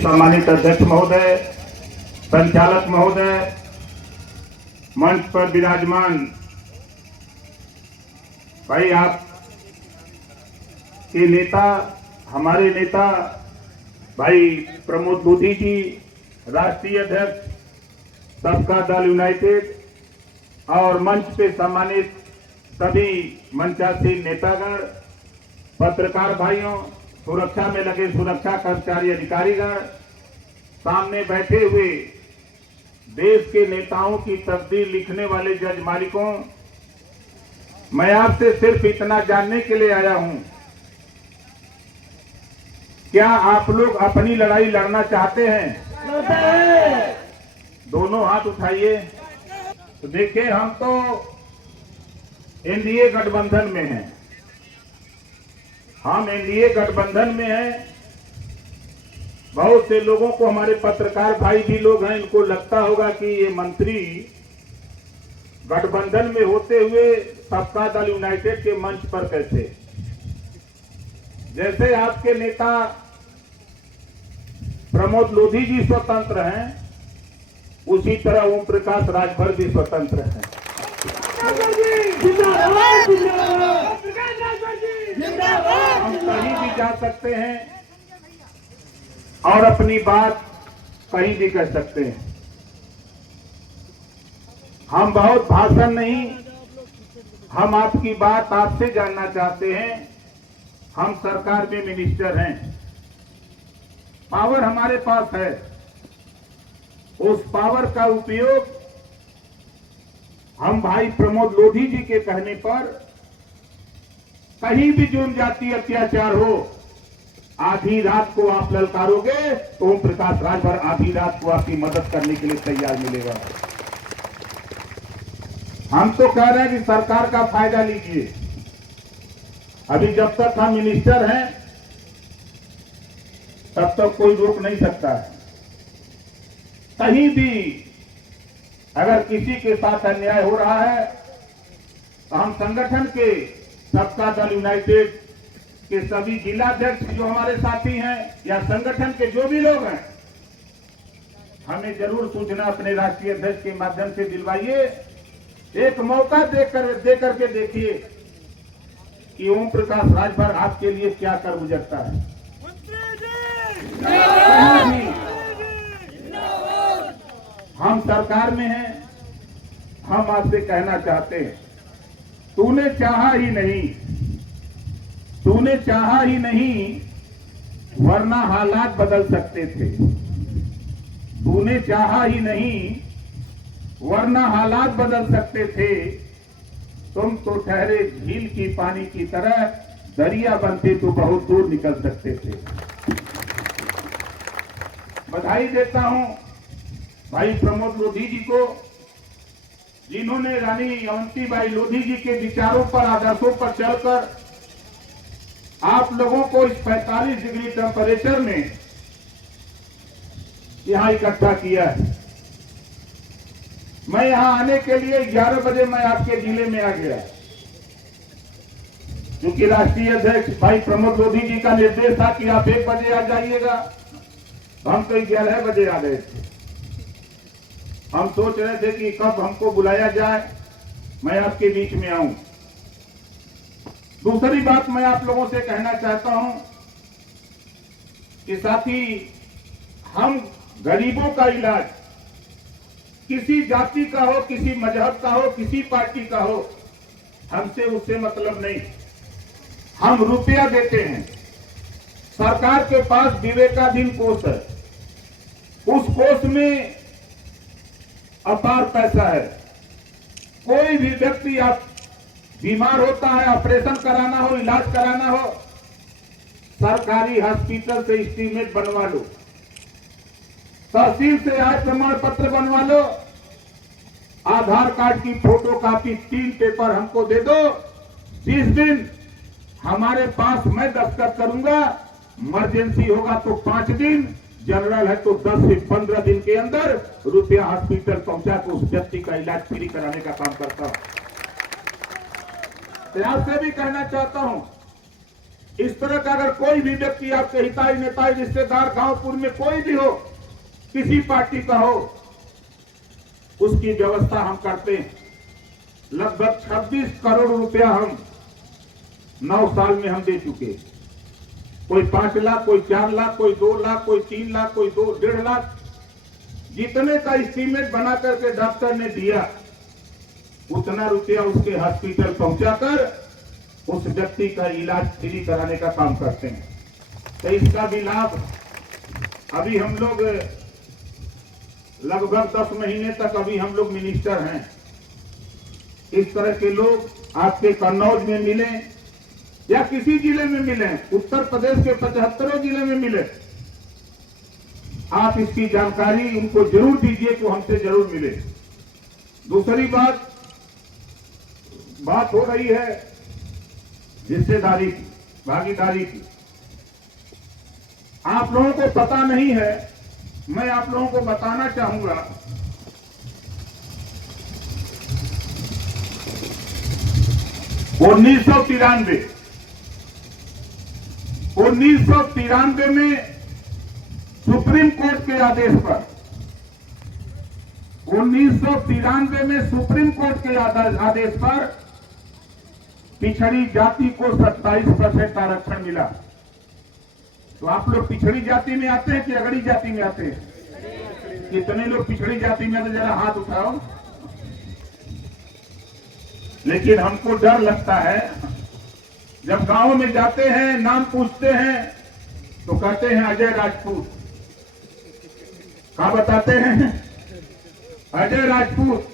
सम्मानित अध्यक्ष महोदय, संचालक महोदय, मंच पर विराजमान भाई, आप के नेता, हमारे नेता भाई प्रमोद लोधी जी, राष्ट्रीय अध्यक्ष सबका दल यूनाइटेड, और मंच पे सम्मानित सभी मंचासीन नेतागण, पत्रकार भाइयों, सुरक्षा में लगे सुरक्षा कर्मचारी अधिकारीगण, सामने बैठे हुए देश के नेताओं की तकदीर लिखने वाले जज मालिकों, मैं आपसे सिर्फ इतना जानने के लिए आया हूं, क्या आप लोग अपनी लड़ाई लड़ना चाहते हैं? दोनों हाथ उठाइए। तो देखिए, हम तो एनडीए गठबंधन में हैं, हम एनडीए गठबंधन में हैं। बहुत से लोगों को, हमारे पत्रकार भाई भी लोग हैं, इनको लगता होगा कि ये मंत्री गठबंधन में होते हुए सबका दल यूनाइटेड के मंच पर कैसे? जैसे आपके नेता प्रमोद लोधी जी स्वतंत्र हैं, उसी तरह ओम प्रकाश राजभर भी स्वतंत्र हैं। हम कहीं भी जा सकते हैं और अपनी बात कहीं भी कर सकते हैं। हम बहुत भाषण नहीं, हम आपकी बात आपसे जानना चाहते हैं। हम सरकार में मिनिस्टर हैं, पावर हमारे पास है, उस पावर का उपयोग हम भाई प्रमोद लोधी जी के कहने पर कहीं भी जनजातीय अत्याचार हो, आधी रात को आप ललकारोगे तो ओम प्रकाश राजभर आधी रात को आपकी मदद करने के लिए तैयार मिलेगा। हम तो कह रहे हैं कि सरकार का फायदा लीजिए। अभी जब तक हम मिनिस्टर हैं तब तक कोई रोक नहीं सकता है। कहीं भी अगर किसी के साथ अन्याय हो रहा है तो हम संगठन के सबका दल यूनाइटेड के सभी जिलाध्यक्ष जो हमारे साथी हैं या संगठन के जो भी लोग हैं, हमें जरूर सूचना अपने राष्ट्रीय अध्यक्ष के माध्यम से दिलवाइए। एक मौका दे करके देखिए कि ओम प्रकाश राजभर आपके लिए क्या कर गुजरता है। हम सरकार में हैं, हम आपसे कहना चाहते हैं, तूने चाहा ही नहीं, तूने चाहा ही नहीं, वरना हालात बदल सकते थे। तूने चाहा ही नहीं, वरना हालात बदल सकते थे। तुम तो ठहरे झील की पानी की तरह, दरिया बनते तो बहुत दूर निकल सकते थे। बधाई देता हूं भाई प्रमोद लोधी जी को, जिन्होंने रानी अवंतीबाई लोधी जी के विचारों पर, आदर्शों पर चलकर आप लोगों को इस 45 डिग्री टेम्परेचर में यहां इकट्ठा किया है। मैं यहां आने के लिए 11 बजे मैं आपके जिले में आ गया, क्योंकि राष्ट्रीय अध्यक्ष भाई प्रमोद लोधी जी का निर्देश था कि आप 1 बजे आ जाइएगा। हम तो 11 बजे आ गए थे। हम सोच रहे थे कि कब हमको बुलाया जाए, मैं आपके बीच में आऊं। दूसरी बात मैं आप लोगों से कहना चाहता हूं कि साथी, हम गरीबों का इलाज किसी जाति का हो, किसी मजहब का हो, किसी पार्टी का हो, हमसे उससे मतलब नहीं। हम रुपया देते हैं। सरकार के पास विवेकाधीन कोष है, उस कोष में अपार पैसा है। कोई भी व्यक्ति आप बीमार होता है, ऑपरेशन कराना हो, इलाज कराना हो, सरकारी हॉस्पिटल से एस्टीमेट बनवा लो, तहसील से आय प्रमाण पत्र बनवा लो, आधार कार्ड की फोटो कॉपी 3 पेपर हमको दे दो। 30 दिन हमारे पास मैं दस्तखत करूंगा, इमरजेंसी होगा तो 5 दिन, जनरल है तो 10 से 15 दिन के अंदर रुपया हॉस्पिटल पहुंचा के उस व्यक्ति का इलाज फ्री कराने का काम करता हूं। तो आपसे भी कहना चाहता हूं, इस तरह का अगर कोई भी व्यक्ति आपके हिताई नेताई रिश्तेदार गांवपुर में कोई भी हो, किसी पार्टी का हो, उसकी व्यवस्था हम करते हैं। लगभग 26 करोड़ रुपया हम 9 साल में हम दे चुके। कोई 5 लाख, कोई 4 लाख, कोई 2 लाख, कोई 3 लाख, कोई 2.5 लाख, जितने का एस्टीमेट बना करके डॉक्टर ने दिया उतना रुपया उसके हॉस्पिटल पहुंचाकर उस व्यक्ति का इलाज फ्री कराने का काम करते हैं। तो इसका भी लाभ अभी हम लोग लगभग 10 महीने तक अभी हम लोग मिनिस्टर हैं। इस तरह के लोग आपके कन्नौज में मिले या किसी जिले में मिले, उत्तर प्रदेश के 75 जिले में मिले, आप इसकी जानकारी उनको जरूर दीजिए कि हमसे जरूर मिले। दूसरी बात हो रही है हिस्सेदारी की, भागीदारी की। आप लोगों को पता नहीं है, मैं आप लोगों को बताना चाहूंगा। 1993 में सुप्रीम कोर्ट के आदेश पर 1993 में सुप्रीम कोर्ट के आदेश पर पिछड़ी जाति को 27% आरक्षण मिला। तो आप लोग पिछड़ी जाति में आते हैं कि अगड़ी जाति में आते हैं? कितने लोग पिछड़ी जाति में आते, जरा हाथ उठाओ। लेकिन हमको डर लगता है, जब गांव में जाते हैं, नाम पूछते हैं तो कहते हैं अजय राजपूत। क्या बताते हैं? अजय राजपूत।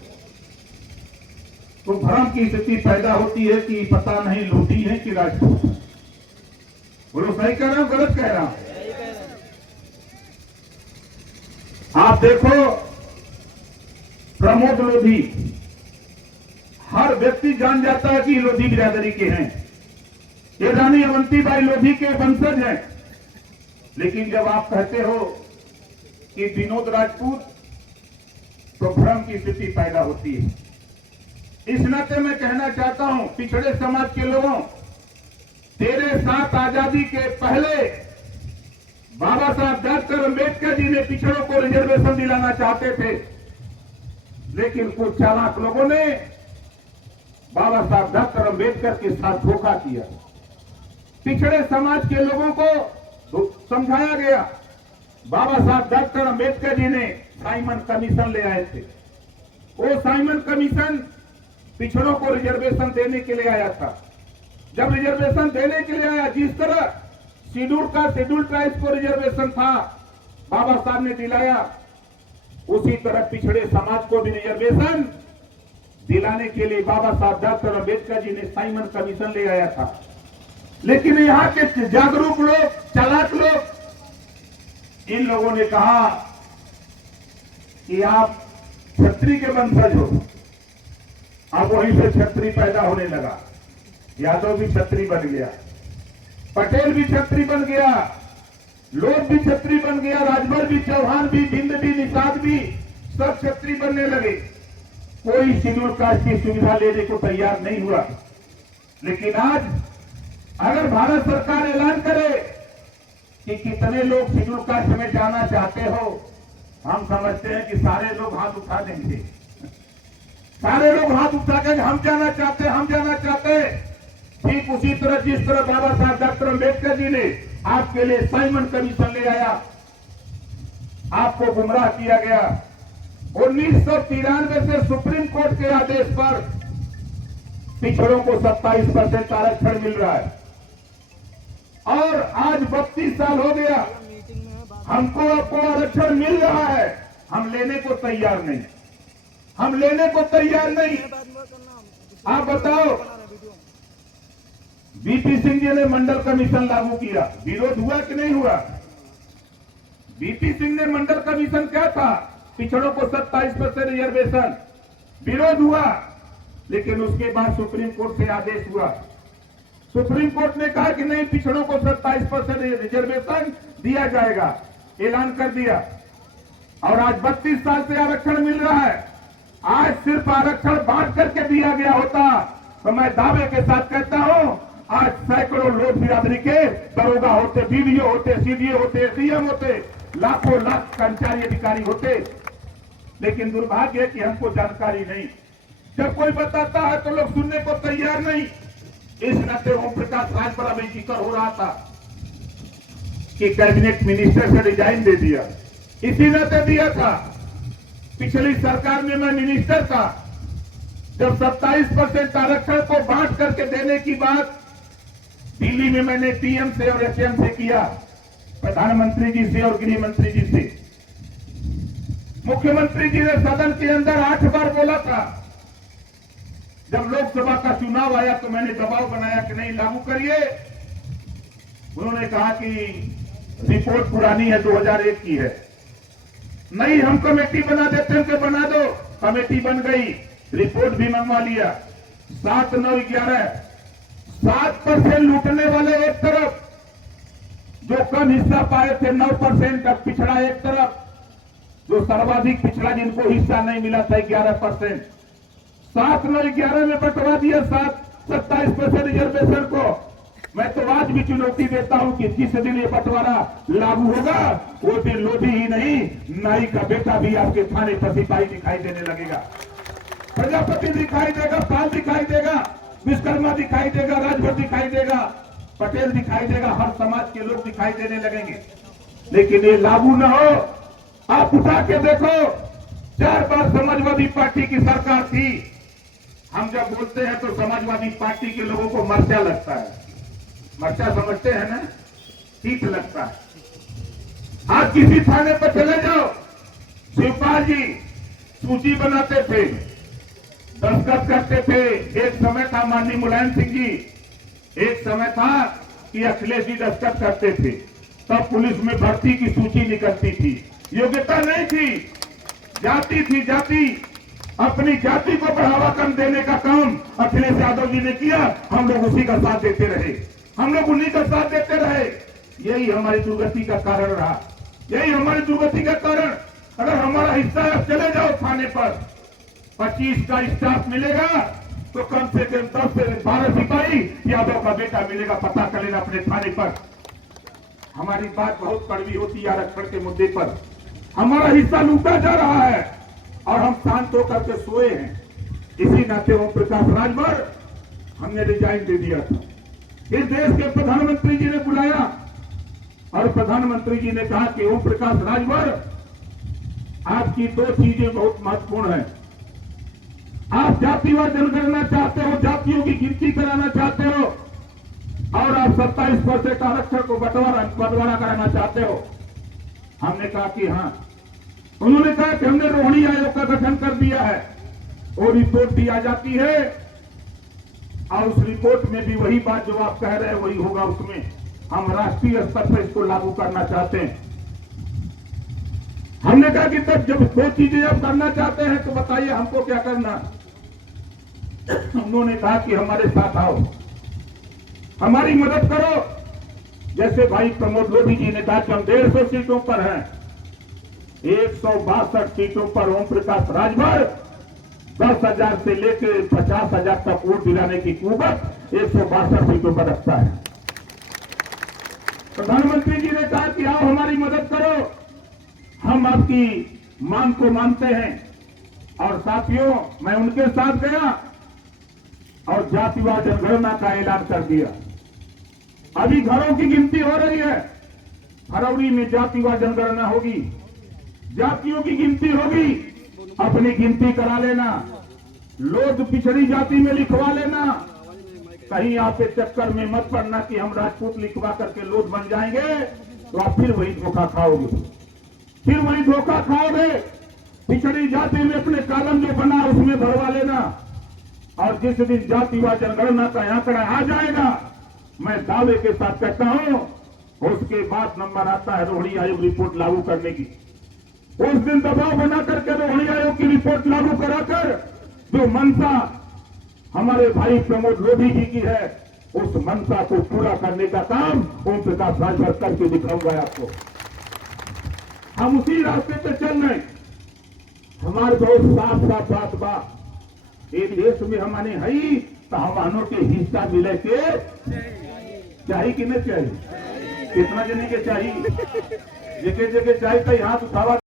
तो भ्रम की स्थिति पैदा होती है कि पता नहीं लोधी है कि राजपूत। बोलो सही कह रहा हूं, गलत कह रहा हूं? आप देखो, प्रमोद लोधी, हर व्यक्ति जान जाता है कि लोधी बिरादरी के हैं, ये रानी अवंतीबाई लोधी के वंशज हैं। लेकिन जब आप कहते हो कि विनोद राजपूत, तो भ्रम की स्थिति पैदा होती है। इस नाते मैं कहना चाहता हूं, पिछड़े समाज के लोगों, तेरे साथ आजादी के पहले बाबा साहब डॉक्टर अंबेडकर जी ने पिछड़ों को रिजर्वेशन दिलाना चाहते थे, लेकिन कुछ चालाक लोगों ने बाबा साहब डॉक्टर अंबेडकर के साथ धोखा किया। पिछड़े समाज के लोगों को समझाया गया। बाबा साहब डॉक्टर अंबेडकर जी ने साइमन कमीशन ले आए थे। वो साइमन कमीशन पिछड़ों को रिजर्वेशन देने के लिए आया था। जब रिजर्वेशन देने के लिए आया, जिस तरह शेड्यूल ट्राइब्स को रिजर्वेशन था, बाबा साहब ने दिलाया, उसी तरह पिछड़े समाज को भी रिजर्वेशन दिलाने के लिए बाबा साहब डॉक्टर अंबेडकर जी ने साइमन कमीशन ले आया था। लेकिन यहां के जागरूक लोग, चालाक लोग, इन लोगों ने कहा कि आप छत्री के वंशज हो। अब वहीं से छत्री पैदा होने लगा। यादव भी छत्री बन गया, पटेल भी छत्री बन गया, लोग भी छत्री बन गया, राजभर भी, चौहान भी, बिंद भी, निषाद भी, सब छत्री बनने लगे। कोई शेड्यूल कास्ट की सुविधा लेने को तैयार नहीं हुआ। लेकिन आज अगर भारत सरकार ऐलान करे कि कितने लोग शेड्यूल कास्ट में जाना चाहते हो, हम समझते हैं कि सारे लोग हाथ उठा देंगे। सारे लोग हाथ उठा के हम जाना चाहते, हम जाना चाहते। ठीक उसी तरह जिस तरह बाबा साहब डॉक्टर अंबेडकर जी ने आपके लिए साइमन कमीशन ले आया, आपको गुमराह किया गया। 1993 से सुप्रीम कोर्ट के आदेश पर पिछड़ों को 27% आरक्षण मिल रहा है, और आज 32 साल हो गया, हमको आपको आरक्षण मिल रहा है। हम लेने को तैयार नहीं, हम लेने को तैयार नहीं। आप बताओ, बीपी सिंह जी ने मंडल कमीशन लागू किया, विरोध हुआ कि नहीं हुआ? बीपी सिंह ने मंडल कमीशन क्या था? पिछड़ों को 27% रिजर्वेशन, विरोध हुआ। लेकिन उसके बाद सुप्रीम कोर्ट से आदेश हुआ, सुप्रीम कोर्ट ने कहा कि नहीं, पिछड़ों को 27% रिजर्वेशन दिया जाएगा, ऐलान कर दिया। और आज 32 साल से आरक्षण मिल रहा है। आज सिर्फ आरक्षण बांट करके दिया गया होता तो मैं दावे के साथ कहता हूं आज सैकड़ों लोग बिरादरी के दरोगा होते, बीडीओ होते, सीडीओ होते, सीएम होते, लाखों लाख कर्मचारी अधिकारी होते, लेकिन दुर्भाग्य है कि हमको जानकारी नहीं। जब कोई बताता है तो लोग सुनने को तैयार नहीं। इस नाते ओम प्रकाश राजभर में जिक्र हो रहा था कि कैबिनेट मिनिस्टर से रिजाइन दे दिया, इसी नाते दिया था। पिछली सरकार में मैं मिनिस्टर था, जब 27% आरक्षण को बांट करके देने की बात दिल्ली में मैंने पीएम से और एसएम से किया, प्रधानमंत्री जी से और गृह मंत्री जी से। मुख्यमंत्री जी ने सदन के अंदर 8 बार बोला था। जब लोकसभा का चुनाव आया तो मैंने दबाव बनाया कि नहीं लागू करिए। उन्होंने कहा कि रिपोर्ट पुरानी है, 2001 की है, नहीं हम कमेटी बना देते हैं कि बना दो। कमेटी बन गई, रिपोर्ट भी मंगवा लिया। 7, 9, 11 7% लूटने वाले एक तरफ, जो कम हिस्सा पाए थे 9%, अब पिछड़ा एक तरफ, जो सर्वाधिक पिछड़ा जिनको हिस्सा नहीं मिला था 11%, 7, 9, 11 में बंटवा दिया 27% रिजर्वेशन को। मैं तो आज भी चुनौती देता हूं कि जिस दिन ये बंटवारा लागू होगा वो दिन लोधी ही नहीं, नाई का बेटा भी आपके थाने पर सिपाही दिखाई देने लगेगा, प्रजापति दिखाई देगा, पाल दिखाई देगा, विश्वकर्मा दिखाई देगा, राजभर दिखाई देगा, पटेल दिखाई देगा, हर समाज के लोग दिखाई देने लगेंगे। लेकिन ये लागू न हो। आप उठा के देखो, 4 बार समाजवादी पार्टी की सरकार थी। हम जब बोलते हैं तो समाजवादी पार्टी के लोगों को मर्चा लगता है। मर्चा समझते हैं ना, कीट लगता है। आज किसी थाने पर चले जाओ, शिवपाल जी सूची बनाते थे, दस्तखत करते थे। एक समय था माननीय मुलायम सिंह जी, एक समय था कि अखिलेश जी दस्तखत करते थे, तब पुलिस में भर्ती की सूची निकलती थी। योग्यता नहीं थी, जाति थी, जाति। अपनी जाति को बढ़ावा कम देने का काम अखिलेश यादव जी ने किया, हम लोग उसी का साथ देते रहे, हम लोग उन्हीं का साथ देते रहे। यही हमारी दुर्गति का कारण रहा, यही हमारी दुर्गति का कारण। अगर हमारा हिस्सा है, चले जाओ थाने पर, 25 का स्टाफ मिलेगा तो कम से कम 10 से 12 सिपाही यादव का बेटा मिलेगा, पता कर लेना अपने थाने पर। हमारी बात बहुत कड़वी होती है आरक्षण के मुद्दे पर। हमारा हिस्सा लूटा जा रहा है और हम शांत होकर के सोए हैं। इसी नाते ओम प्रकाश राजभर हमने रिजाइन दे दिया था। इस देश के प्रधानमंत्री जी ने बुलाया और प्रधानमंत्री जी ने कहा कि ओम प्रकाश राजभर, आपकी 2 चीजें बहुत महत्वपूर्ण है। आप जातिवाद जनगणना चाहते हो, जातियों की गिनती कराना चाहते हो, और आप 27% आरक्षण को बंटवारा कराना चाहते हो। हमने कहा कि हाँ। उन्होंने कहा कि हमने रोहिणी आयोग का गठन कर दिया है, वो रिपोर्ट दी आ जाती है और उस रिपोर्ट में भी वही बात जो आप कह रहे हैं वही होगा। उसमें हम राष्ट्रीय स्तर पर इसको लागू करना चाहते हैं। हमने कहा कि तब जब 2 चीजें आप करना चाहते हैं तो बताइए हमको क्या करना। उन्होंने कहा कि हमारे साथ आओ, हमारी मदद करो। जैसे भाई प्रमोद लोधी जी ने कहा कि हम 150 सीटों पर हैं, 162 सीटों पर ओम प्रकाश राजभर 10,000 से लेकर 50,000 तक वोट दिलाने की कुवत 162 सीटों पर रखता है। प्रधानमंत्री जी ने कहा कि आओ हमारी मदद करो, हम आपकी मांग को मानते हैं। और साथियों, मैं उनके साथ गया और जातिवाद जनगणना का ऐलान कर दिया। अभी घरों की गिनती हो रही है, फरवरी में जातिवाद जनगणना होगी, जातियों की गिनती होगी। अपनी गिनती करा लेना, लोग पिछड़ी जाति में लिखवा लेना। कहीं आप इस चक्कर में मत पड़ना कि हम राजपूत लिखवा करके लोग बन जाएंगे, तो आप फिर वही धोखा खाओगे, फिर वही धोखा खाओगे। पिछड़ी जाति में अपने कॉलम जो बना उसमें भरवा लेना, और जिस दिन जातिवाद जनगणना का आंकड़ा आ जाएगा, मैं दावे के साथ कहता हूं, उसके बाद नंबर आता है रोहिणी आयोग रिपोर्ट लागू करने की। उस दिन दबाव बना करके रोहिणी आयोग की रिपोर्ट लागू कराकर जो मंशा हमारे भाई प्रमोद लोधी जी की है, उस मंशा को पूरा करने का काम ओम प्रकाश राजभर करके दिखाऊंगा आपको। हम उसी रास्ते पे चल रहे। हमारे बहुत साफ साफ बात बा, ये देश में हमने है ही तो हमनों के हिस्सा मिले के चाहिए कि नहीं चाहिए? कितना जने के चाहिए? जेके जेके चाहिए तो हाथ उठावा।